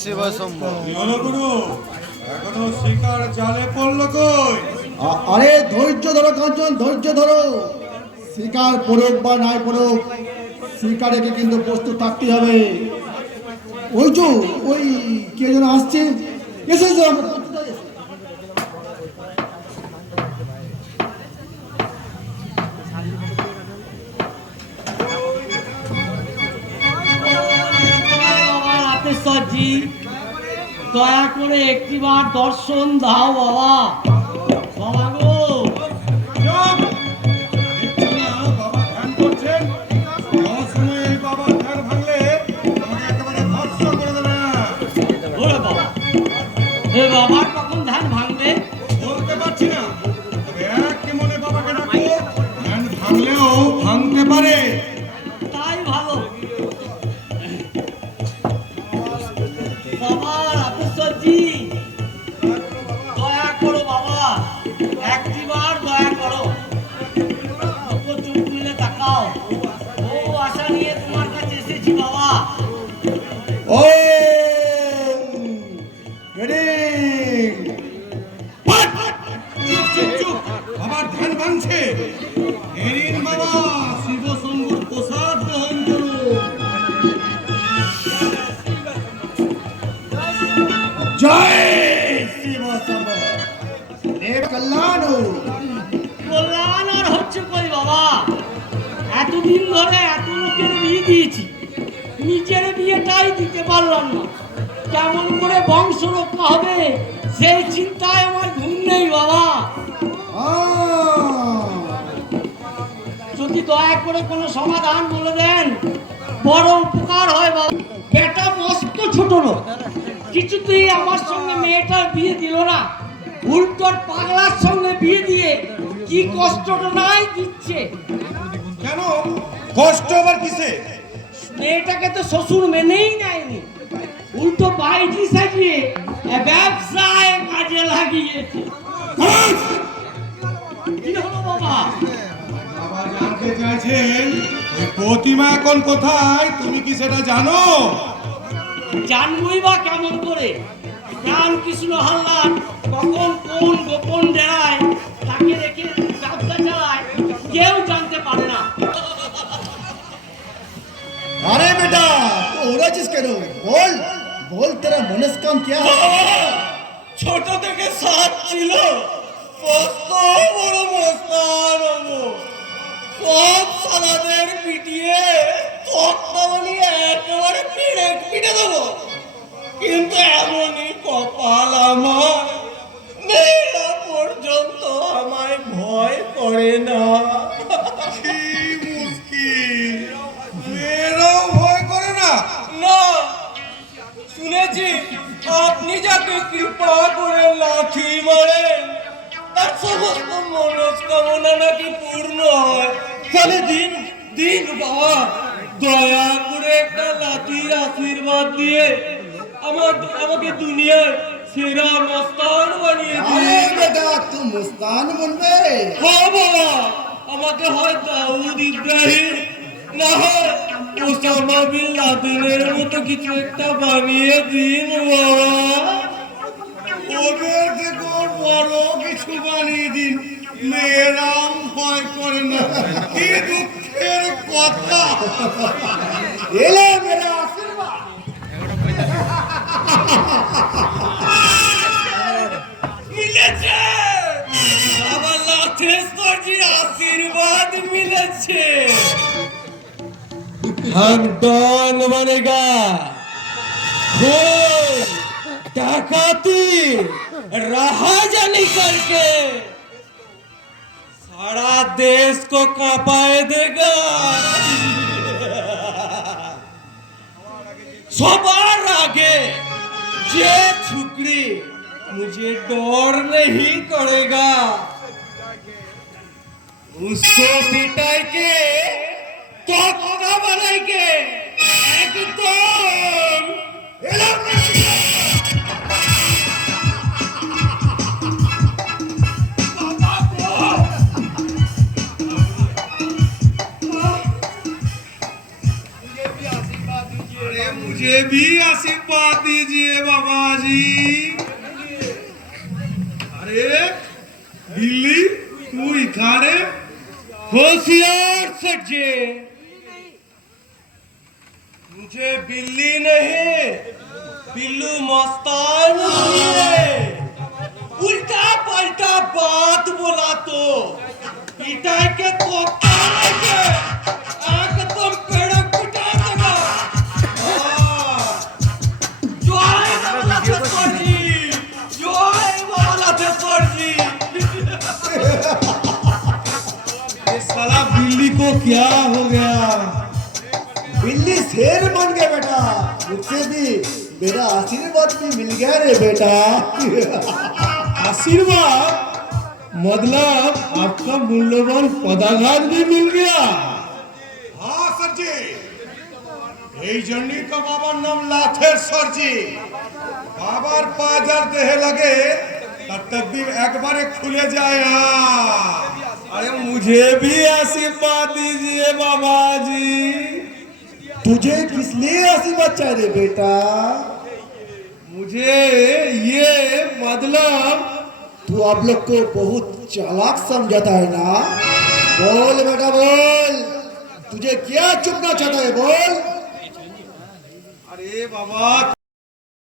শিব শম্ভু। এখনো শিকার জালে পড়লো কই? আরে ধৈর্য ধরো কাঞ্চন, ধৈর্য ধরো। শিকার পড়ুক বা নাই পড়ুক, শিকারেকে কিন্তু প্রস্তুত থাকতে হবে। ওই যে ওই কে যেন আসছে, এসেছে আমরা। দয়া করে একটিবার দর্শন দাও বাবা। বাবা গো, বাবার কখন ধ্যান ভাঙবে বলতে পারছি না, তবে মনে বাবাকে ডাকো, ধ্যান ভাঙলেও ভাঙতে পারে। তাই ভালো। বাবা রাতেশ্বরজি, দয়া করো বাবা, একটিবার দয়া করো। চোখ মিলে তাকাও, ও আশা নিয়ে তোমার কাছে এসেছি বাবা। ও বাবার ধ্যান ভাঙছে। এরিন বাবা শিব শম্ভুর প্রসাদ গ্রহণ করুন। জয় শিব শম্ভু, দেব কল্যাণ হোক। কল্যাণ আর হচ্ছে কই বাবা? এতদিন ধরে এত লোকের বিয়ে দিয়েছি, নিজের বিয়েটাই দিতে পারলাম না। কেমন করে বংশ রক্ষা হবে সেই চিন্তায় আমার ঘুম নেই বাবা। যদি দয়া করে কোনো সমাধান বলে দেন বড় উপকার হয় বাবা। বেটা মস্ত ছোট লোক, কিছুতেই আমার সঙ্গে মেয়েটার বিয়ে দিল না, উল্টোর পাগলার সঙ্গে বিয়ে দিয়ে কি কষ্টটা নাই দিচ্ছে। কেন কষ্ট আবার কিসে? মেয়েটাকে তো শ্বশুর মেনেই নেয়নি, উল্টো বাইজি সাজিয়ে ব্যবসায় কাজে লাগিয়েছে। কি হলো বাবা? বাবা জানতে চাইছেন ওই প্রতিমা এখন কোথায়, তুমি কি সেটা জানো? জানবই বা কেমন করে? রামকৃষ্ণ হালদার কখন কোন গোপন ডেরায় তাকে রেখে ব্যবসা চালায় কেউ জানতে পারে না। अरे बेटा तो उड़ाचिस करो, बोल बोल तेरा मनस्काम क्या है? ছোট থেকে সাত ছিল, কত বড় মস্তান হবো, সব সালাদের পিটিয়ে তক্তা বানিয়ে একেবারে পিঠে দেবো। কিন্তু এমনই কপাল আমার, মেয়েরা পর্যন্ত আমায় ভয় করে না। কি মুশকিল, মেয়েরাও ভয় করে না? না, শুনেছি আপনি যাকে কৃপা করে লাথি মারেন তার সমস্ত মনস্কামনা নাকি পূর্ণ হয়। তাহলে দিন দিন বাবা, দয়া করে একটা লাথির আশীর্বাদ দিয়ে আমাকে দুনিয়ার সেরা মস্তান বানিয়ে अरे দিন। बेटा तू मुस्तान बनबे? হ্যাঁ বাবা, আমাকে হয় দাউদ ইব্রাহিম, না হয় ওসামা বিন লাদেনের মতো কিছু একটা বানিয়ে দিন বাবা। ওদের থেকে বড় কিছু বানিয়ে দিন, মেয়েরাও ভয় করে না। কি দুঃখের কথা। ये ले मेरा आशीर्वाद। মিলেছে আমার লাথেশ্বরজির আশীর্বাদ মিলেছে। हम डॉन बनेगा, खून डकैती राहाजानी करके सारा देश को कांपाए देगा। सवार आगे ये छुकड़ी मुझे डर नहीं करेगा, उसको पिटाई के तख्ता बनाई के एकदम मुझे भी आशीर्वाद दीजिए। अरे मुझे भी आशीर्वाद दीजिए बाबा जी। अरे बिल्ली तू इखाने होशियार सज्जे, मुझे बिल्ली नहीं बिल्लू मस्तान बोलिए। उल्टा पलटा बात बोला तो पिटाई के तो एकदम पेड़ पिटा देगा। जो आएगा वाला थे सर जी, जो आएगा वाला थे सर जी। ये साला बिल्ली को क्या हो गया? बिल्ली शेर बन गया बेटा, मुझसे भी मेरा आशीर्वाद भी मिल गया रे बेटा। आशीर्वाद मतलब आपका मूल्यवान पदाघात भी मिल गया। हाँ सर जी, এই জন্যই তো বাবার নাম লাথের সরজি। বাবার পাজার দেহে লাগে তার তকদীর একবারে খুলে যায়। अरे मुझे भी आशीर्वाद दीजिए बाबा जी। तुझे किस लिए आशीर्वाद चाहिए बेटा? मुझे ये मतलब तू आप लोग को बहुत चालाक समझाता है ना? बोल बेटा बोल, तुझे क्या चुपना चाहता है बोल। अरे बाबा